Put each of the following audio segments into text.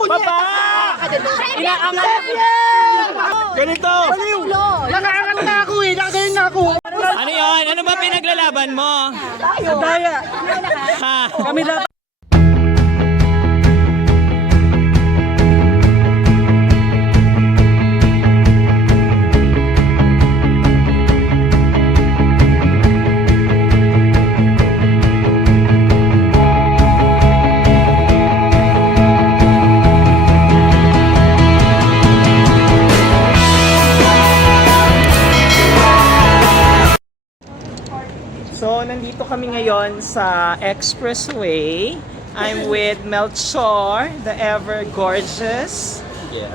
Papa! Inaangat! Ganito! Nakaangat na ako eh, nakagayon na ako. Ano yun? Ano ba pinaglalaban mo? Daya. Ha? Kami laban. So, nandito kami ngayon sa Expressway. I'm with Melchor, the ever gorgeous. Yeah.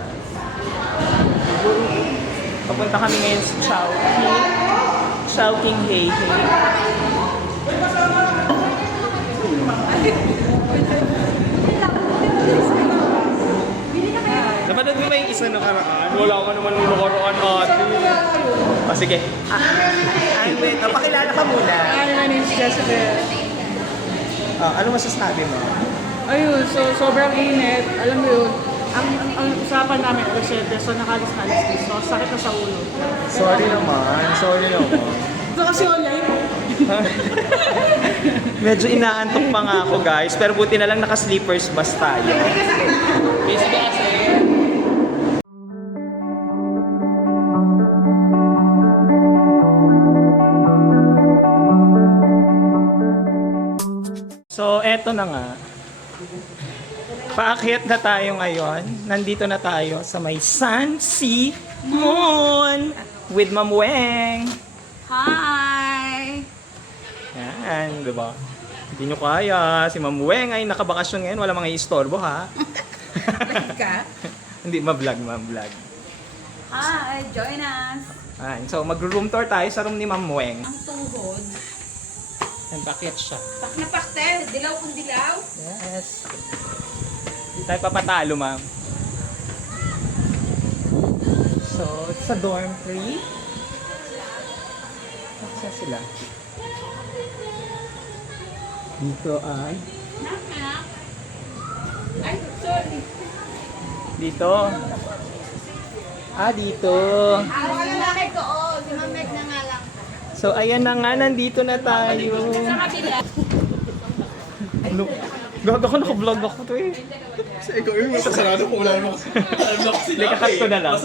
Papunta kami ngayon sa Chowking. Chowking Hey Hey. Napanood mo ba yung isa nakaraan? Wala ka naman yung nakaraan natin. O sige. I'm with... pakilala ka muna. My name is Jessica. Ano masasabi mo? Ayun, so sobrang init. Alam mo yun, ang usapan namin kasi so nakalis-kalis din. So sakit na sa ulo. Sorry naman. So kasi online. Medyo inaantok pa nga ako guys, pero buti na lang naka-sleepers bus tayo. So, eto na nga. Paakyat na tayo ngayon. Nandito na tayo sa may Sun, Sea, Moon with Ma'am Weng. Hi! Yan, diba? Hindi nyo kaya. Si Ma'am Weng ay nakabakasyon ngayon. Wala mga istorbo, ha? Ka? Hindi, ma-vlog, ma-vlog. Hi! Join us! Ayan, so, mag-room tour tayo sa room ni Ma'am Weng. Ang tuhod. Yan, bakit siya? Pak na pakte! Dilaw kung dilaw! Yes. Hindi tayo papatalo, ma'am. So, sa dormitory. Saan sila? Dito ay... Ay, sorry! Dito. Dito. Ang lalaki ko, si Mamek na nga lang. So, ayan na nga, nandito na tayo. Sa kabila. Ano? Gaga ko, naka-vlog ako to eh. Kasi ikaw yung masasarado kung wala naman kasi unlock sila. Hindi, kakat ko na lang.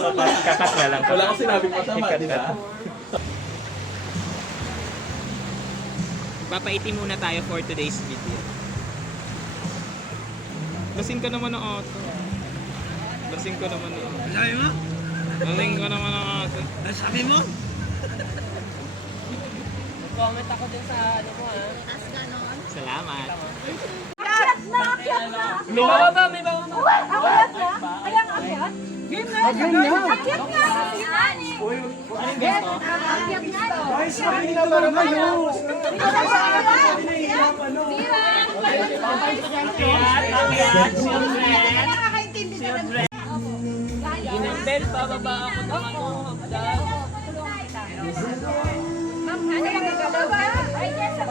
Kakat na lang. Wala kasi sinabing masama, di ba? Papaitim muna tayo for today's video. Lasing ka naman ng auto. Lasing ka naman ng auto. Sabi mo? Lasing ka naman ng auto. Sabi mo? Comment ako din sa ano mo ha. Salamat. Akyat na! Akyat na! Baba, may baba. Akyat na! Kaya nga akyat? Game na! Akyat nga! Akyat nga! Guys, makinig na lang kayo. Nakakaintindi ka na. Inembel, bababa ako ng ano. Ma'am, ano lang gagalaw ba? Ay, yes, sir.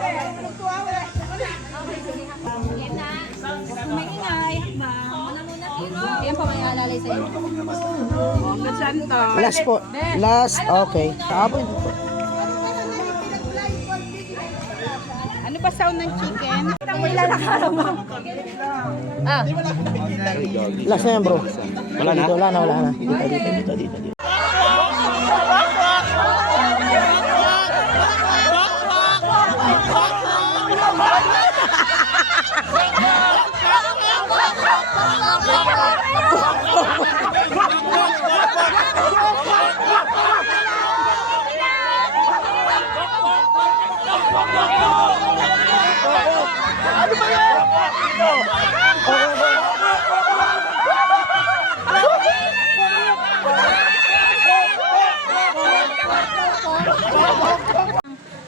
Okay, sige. Game na. Maingay. Muna muna. Yan pa may alalay sa'yo. Last po. Last, okay. Tapos, Ano ba sound ng chicken? May lalakaran mo. last na yan bro. Wala na? Wala na. Dito.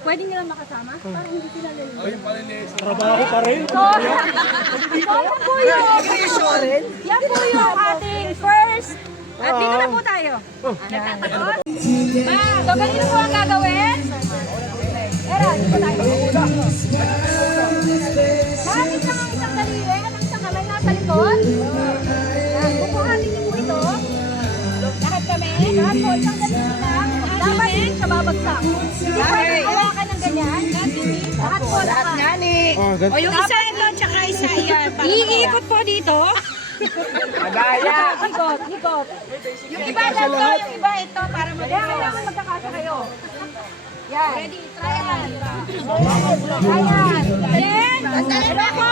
Pwede nila makasama? Parang hindi sila lalito. Trabaho pa rin. Yan po yun. Yan po yung ating first. At dito na po tayo. Nagtatakot. So, ganito po ang gagawin. Era, dito tayo. Hangin lang ang isang daliri at ang isang kamay nasa likod. Dapat po, isang ganito lang. Dapat hindi siya babagsak. Hindi pwede hawakan ng ganyan. Lahat po, lahat. O yung isa ito, tsaka isa yan. Iikot po dito. Madaya. Ikot, ikot. Yung iba lang to, yung iba ito, para kailangan magkakasya kayo. Yan. Ready? Try yan. Then, iba po.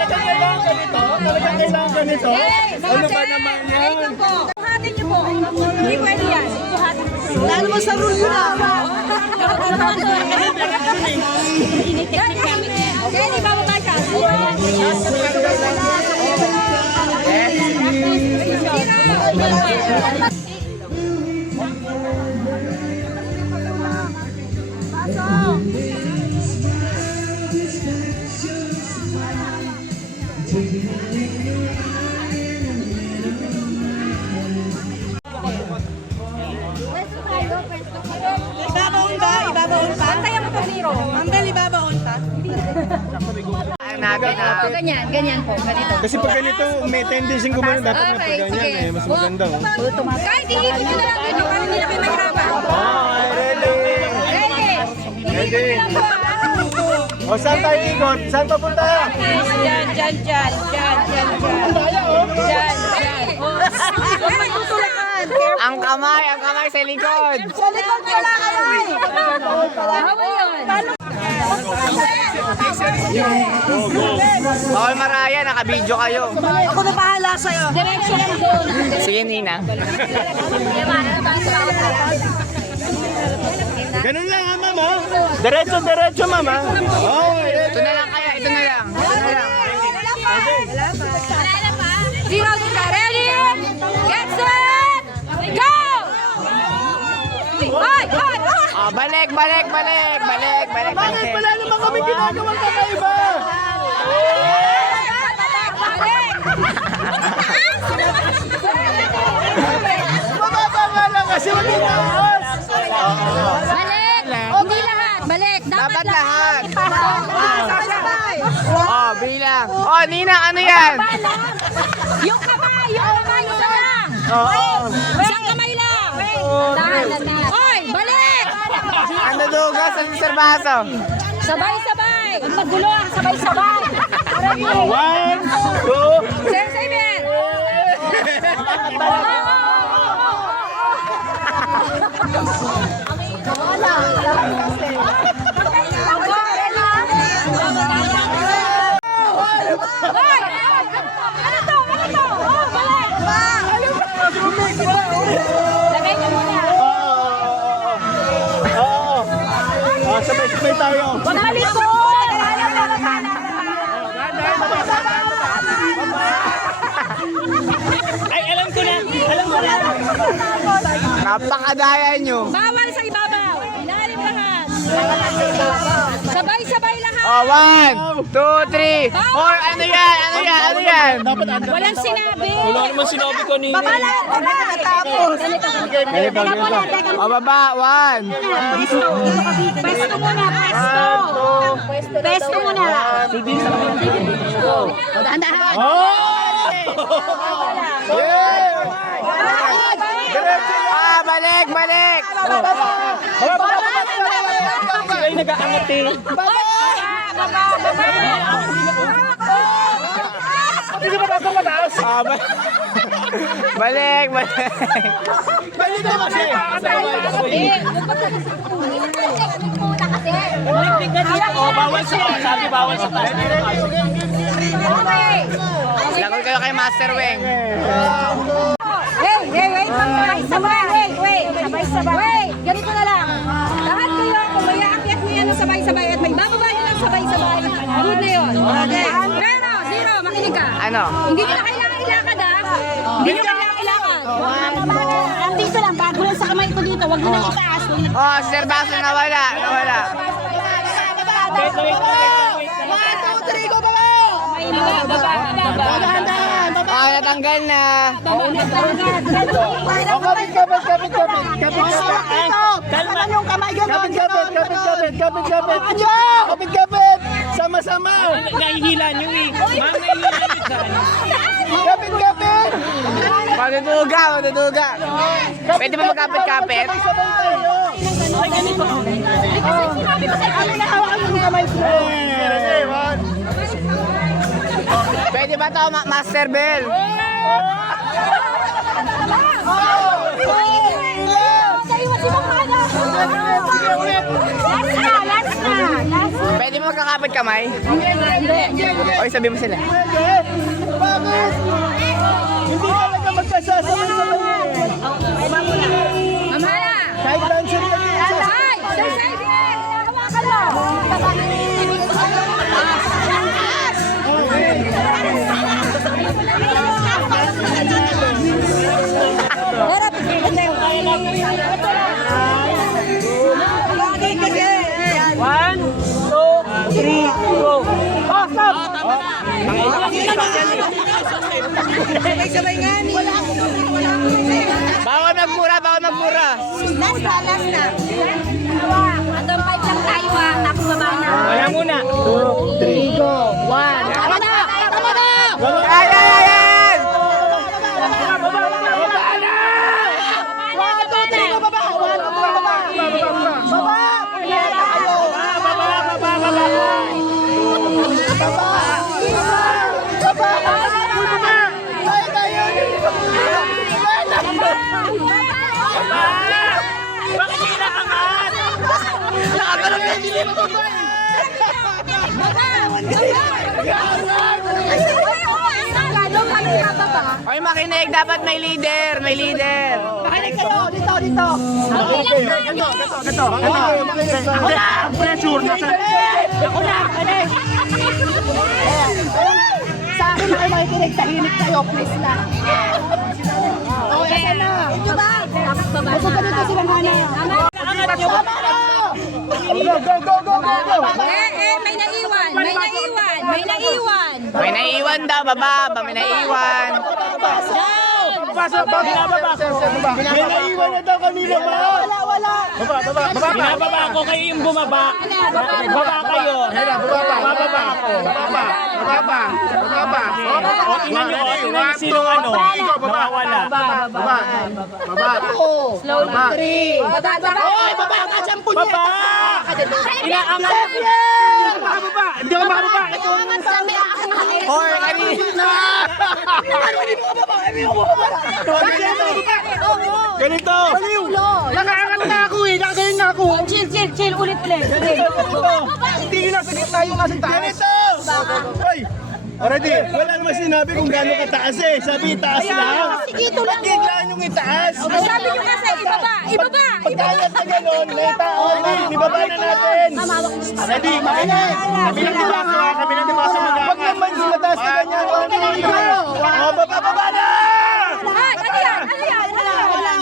Talagang kailangan ganito? Talagang kailangan ganito? Ano ba naman yan? Wait lang po. Buhatin niyo po. Hindi pwede yan. Buhatin niyo po. Wala naman sa rule yun ah. Kaya di ba ba siya? Ibabaon ba? Ibabaon pa? Bantayan mo to zero. Mambel, ibabaon pa? Ganyan, ganyan po. Ganito. Kasi pag ganito, may tendency gumano, dapat na pag ganyan eh. Mas maganda. Kahit iikot nyo na lang dito para hindi na kayo mahirapan. Okay, ready? Ready? Iikot nyo lang po. O saan tayo ikot? Saan papunta? Dyan, dyan, dyan. Dyan, dyan, dyan. Dyan, dyan. Ay, tutulakan. Ang kamay sa likod. Sa likod ko lang kamay. Habol yun. Bawal maraya, naka-video kayo. Ako na bahala sa'yo. Diretso lang doon. Sige, Nina. Ganun lang ha, mama. Diretso, diretso, mama. Okay, Ito na lang kaya, ito na lang. Zero, ready? Get set! Go! Hoy! Hoy! Balik. Bakit wala naman kami ginagawang kakaiba? Mababa nga lang kasi mag-inaas. Balik! Hindi lahat. Balik. Dapat lahat. Sabay. Oh, bilang. Oh, Nina, ano yan? Yung kamay isa lang. Isang kamay lang. Dahan. Hoy, balik! Ang nadugas sa serbaso. Sabay-sabay. Ang magulo ang sabay-sabay. Ready? 1, 2. Sir Xavier. Hoy! Ano to? Oh, balik! Lagay niyo muna. Oo. Sabay-sabay tayo. Huwag malikot! Ay, alam ko na. Napakadaya nyo. Bawal sa ibabaw. Ilalim lahat. Sabay-sabay lahat. Oh, 1, 2, 3, 4. Ano yan? Walang sinabi. Wala naman sinabi kanina. Babalat. Teka muna. O, baba, 1. Pwesto muna. Pwesto muna. Dahan-dahan. Balik. Sila yung nag-aangat eh. Hindi ba nasa mataas? Balik. Bali na kasi. Bawal sa taas. Sabi bawal sa taas. Lagot kayo kay Master Weng. Wait. Sabay-sabay. Ganito na lang. Lahat kayo, kung may aakyat niyo yan ng sabay-sabay at may bababa niyo ng sabay-sabay, good na yun. Okay. Pero, zero, makinig ka. Ano? Hindi nyo na kailangan ilakad, ha? Hindi nyo kailangan ilakad. Andito lang, bago lang sa kamay ko dito. Huwag nyo nang itaas. Oh, si serbaso nawala. Oh, natanggal na. Kapit. Sama-sama. Nahihilan yung eh. Kapit. Maduduga. Pwede ba magkapit-kapit? Ay, ganito. Kasi sinabi ko sa'yo, ano na hawakan yung kamay ko. Pwede ba to, Master Bell? Sa'yo, si Mamana. Last na. Pwede ba magkakapit kamay? Hindi. Okay, sabi mo sila. Hindi talaga magkasasabay-sabay eh. Mamana. Kahit dancer ka din. Ay, sir, hawakan mo. Harap, One, two, three, go. Oh, stop! Bawal magmura. Last na. Hanggang 5 lang tayo tapos baba na. Kaya muna. 2, 3, go. 1. Tama na! Ayan! Oy, makinig. Dapat may leader. Makinig kayo, dito. Pressure na sa... Ako na, kinig. Sa akin na kayo makikinig, tahimik kayo, please lang. Okay, asan na? Ito ba? Tapos baba Gusto ka dito silang hana. Angat nyo. Go. May naiwan. May naiwan daw, baba. May naiwan. May naiwan na daw kanina ba? Wala. Binababa ako kayo yung bumaba. Baba kayo. Bababa ako. Bababa. O, tingnan nyo sinong ano. Nawawala. Slow lang. 3. Hoy, baba ka dyan, punyet. Baba! Inaangat. Hindi ako makababa. Hoy, kanina. Ganito. Nakaangat na ako eh. Nakagaling na ako. Chill. Ulit. Hindi yun nasa gitna yung nasa taas. Ganito! Hoy! Already, wala naman sinabi kung gaano kataas eh. Sabi taas lang. Sige, ito lang. Biglaan yung itaas. Sabi nyo kasi, ibaba. Pagkaangat na gano'n, may tao. Ibaba na natin. Ready, makinig. Kabilang dibaso ha, kabilang dibaso mag-aangat. Huwag naman sila taas na ganyan. O, baba na! Ay, ano yan?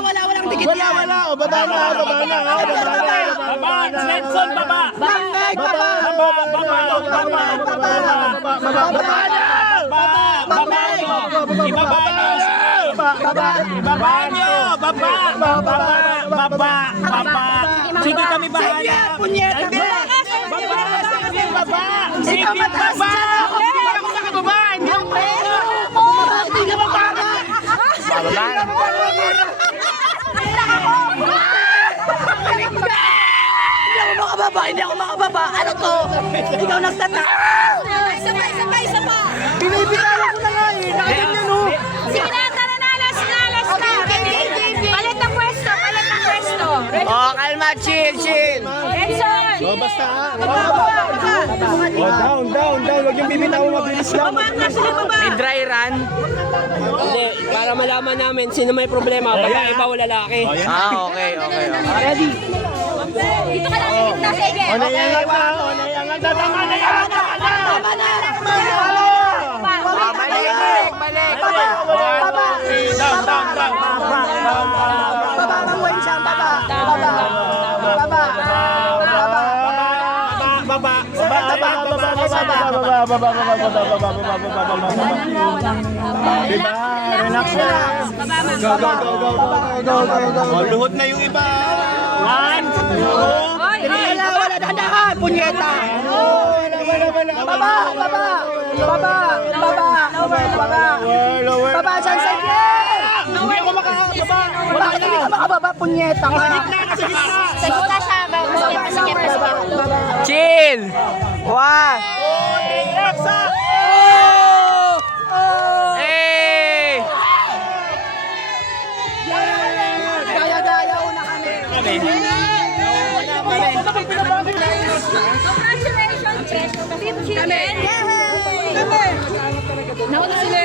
Walang dikit yan. Wala. O, baba na. Baba. Slenson, baba. Sige kami bahala. Punyet. Baba. Sige baba. Hindi ako nakababa. Hindi ako Hindi ka mababa. Hindi ako makababa. Ano to? Ikaw nagtatawag. Isa pa. Binibitawan ko na nga eh. Nakaganyan no. Sige na, tara na, last na. Palit ng pwesto. Oh, kalma. Chill. Edson. O, basta ha. O, down. Huwag yung bibitaw, mabilis lang. May dry run. Hindi, para malaman namin sino may problema, babae ba o lalaki. Okay. Ready? Dito ka lang sa gitna, sige. O, naiangat na. Tama na yan. Mali. Down. Baba ng wine siya. Diba? Relax. Go. Luhod na yung iba. 1, 2, 3. Wala. Dandahan. Punyeta. Baba. Baba. Baba. Baba. Baba. Baba. Baba. Baba. Baba. Pababa, punyeta ka. Sagita siya. Chill! One! Hey! Gaya-gaya una kami. Congratulations, Team Chicken. Nauna sila.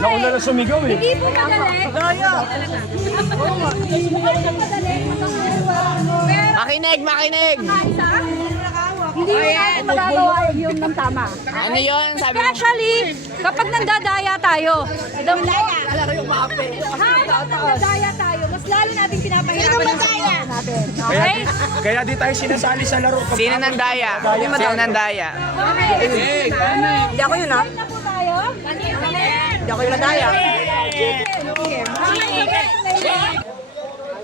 Nauna na sumigaw eh. Hindi po madali. Makinig, makinig! Hindi mo natin magagawa yung ng tama. Ano yun? Sabi mo? Especially kapag nandadaya tayo. Habang nandadaya tayo, mas lalo natin pinapahirapan yung sarili natin. Okay? Kaya di tayo sinasali sa laro. Sino nang daya? Sino nang daya? Okay. Hindi ako yun, ha? Na po tayo. Hindi ako yun nadaya.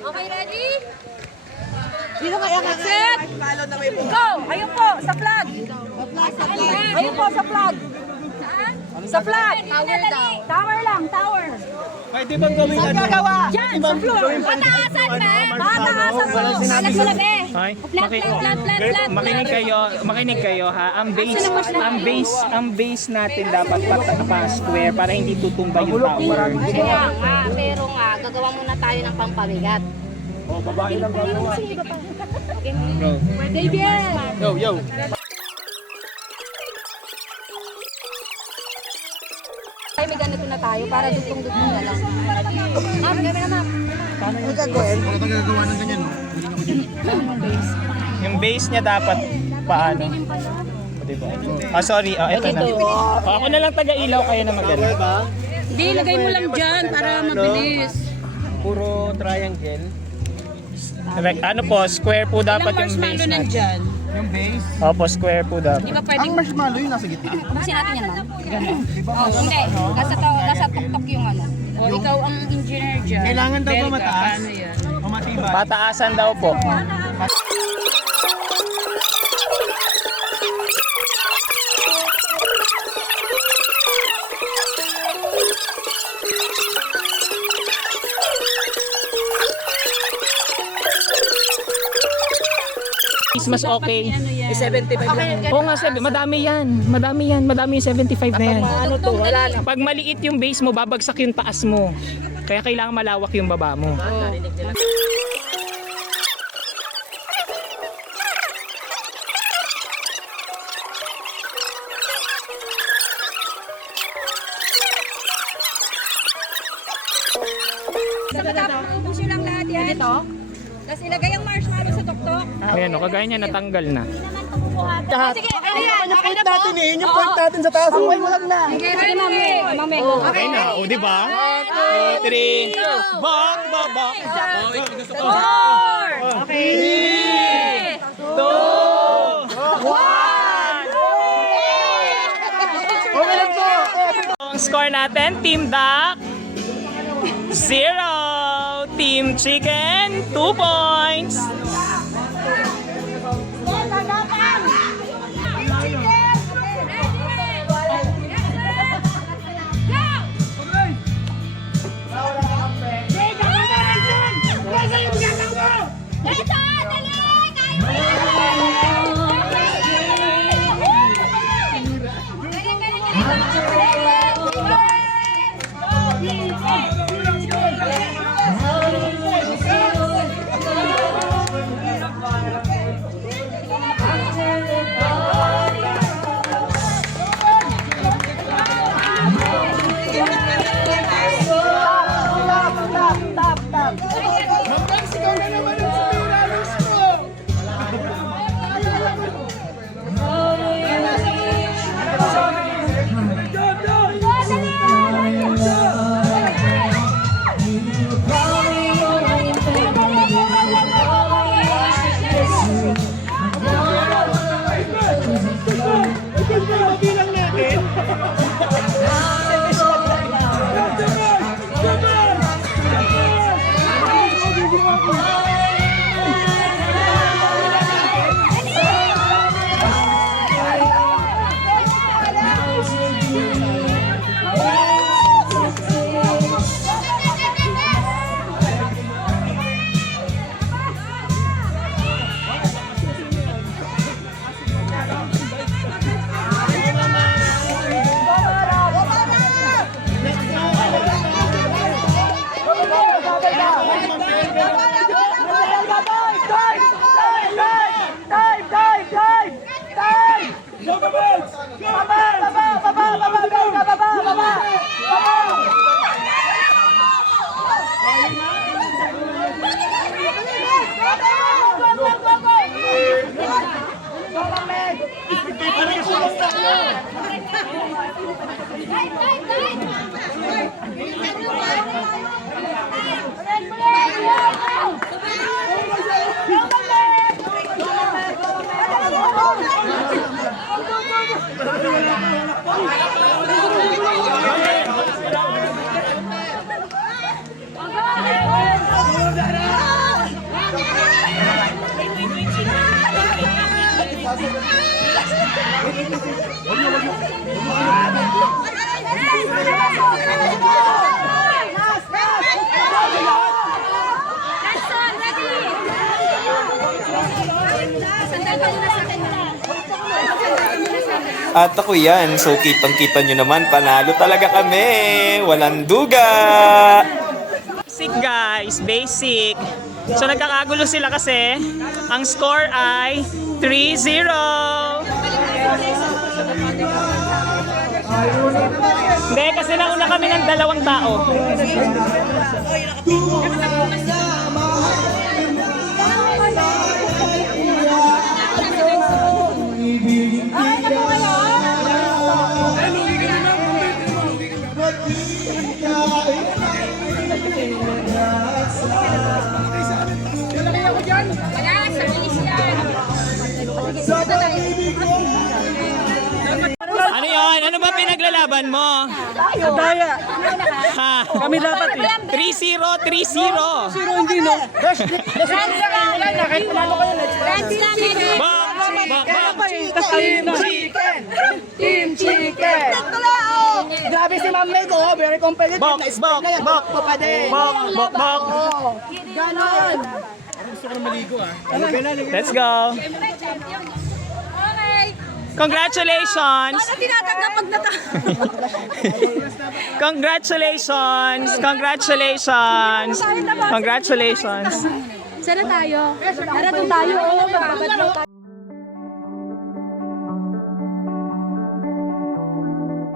Okay, ready? Sino kaya Set! Go! Ayun po, sa flag. Ayun po, sa flag. Sa flag. Tower lang, tower. Pwede bang gawin ano? Diyan, sa floor. Mataasan ba? Mataasan po. Alas be. Ay, Flat. makinig kayo ha. Ang base natin dapat pa-square para hindi tutumba yung tower. Kaya nga, pero nga, gagawa muna tayo ng pampabigat. Babae lang gagawa. Baby! Yo. Ay, may ganito na tayo para dutong-dutong na lang. Ma'am, gawin na ma'am. Ano gagawin? Yung base niya dapat paano? Diba? Sorry. Ito na. Ako na lang taga-ilaw, kayo na magana. Hindi, ilagay mo lang dyan para mabilis. Puro triangle. Ano po, square po dapat yung base natin. Yung base. Opo, square po dapat. Ang marshmallow yung nasa gitna. Buksin natin yan, ma'am. Oh, hindi. Nasa tuktok yung ano. O, ikaw ang engineer dyan. Kailangan daw ba mataas? O matibay? Pataasan daw po. Mas okay. 75 lang. Oo nga, madami yan. Madami yung 75 na yan. Ano to? Wala na. Pag maliit yung base mo, babagsak yung taas mo. Kaya kailangan malawak yung baba mo. Sa matapos, ubus nyo lang lahat yan. Ito? Tapos ilagay ang marshmallow sa tuktok. Ayan o, kagaya niya natanggal na. Sige, ano yan? Yung point natin eh. Yung point natin sa taas. Ay, walang na. Sige, ma'am. Okay na, o diba? 2, 3, bak, bak, bak. 4! Okay. 2! 1! Okay lang po. Ang score natin, Team Duck, 0. Team Chicken, 2 points. At ako yan. So kitang-kita nyo naman, panalo talaga kami. Walang duga. Basic guys, basic. So nagkakagulo sila kasi ang score ay 3-0. Hindi, kasi nauna kami ng 2 tao. Ano yun? Ano ba pinaglalaban mo? Daya. Ha? Kami dapat eh. 3-0, 3-0. Pero hindi no. Bak, bak, bak. Tas ayun na. Team Chicken! Grabe si Ma'am Meg, oh. Very competitive. Bak, Na-split bak, na yan. bak. Takbo pa din. Bak, bak, bak. Oh, ganon. Let's go. Okay. Congratulations. Ano tinatanggap pag Congratulations. Congratulations. Congratulations. Sana tayo. Tara doon tayo. Oo, magbabatlo tayo.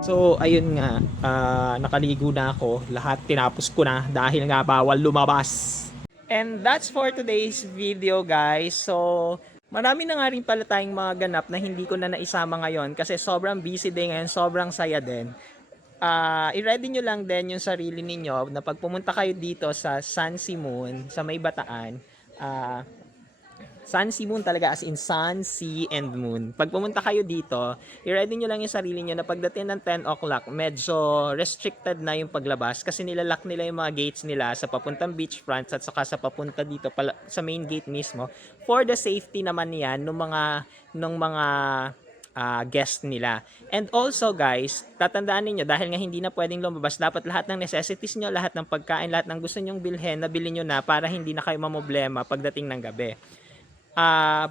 So, ayun nga, nakaligo na ako. Lahat tinapos ko na dahil nga bawal lumabas. And that's for today's video, guys. So, marami na nga rin pala tayong mga ganap na hindi ko na naisama ngayon kasi sobrang busy day ngayon, sobrang saya din. I-ready nyo lang din yung sarili ninyo na pag pumunta kayo dito sa Sun Sea Moon, sa May Bataan, Sun Sea Moon talaga, as in Sun, Sea, and Moon. Pag pumunta kayo dito, i-ready nyo lang yung sarili nyo na pagdating ng 10 o'clock, medyo restricted na yung paglabas kasi nilalak nila yung mga gates nila sa papuntang beachfront at saka sa papunta dito pala, sa main gate mismo for the safety naman yan ng mga guest nila. And also guys, tatandaan niyo dahil nga hindi na pwedeng lumabas, dapat lahat ng necessities nyo, lahat ng pagkain, lahat ng gusto nyong bilhin, nabili nyo na para hindi na kayo mamoblema pagdating ng gabi.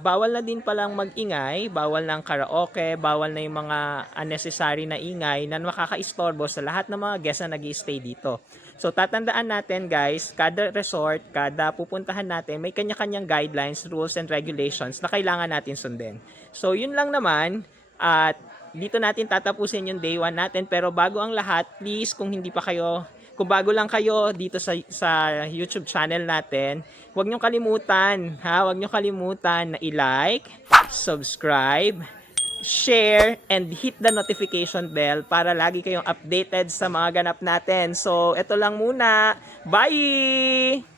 Bawal na din palang mag-ingay, bawal na ang karaoke, bawal na yung mga unnecessary na ingay na makaka-istorbo sa lahat ng mga guests na nag-i-stay dito. So tatandaan natin guys, kada resort, kada pupuntahan natin, may kanya-kanyang guidelines, rules and regulations na kailangan natin sundin. So yun lang naman, at dito natin tatapusin yung day 1 natin, pero bago ang lahat, please kung bago lang kayo dito sa YouTube channel natin, huwag nyo kalimutan na i-like, subscribe, share, and hit the notification bell para lagi kayong updated sa mga ganap natin. So, ito lang muna. Bye!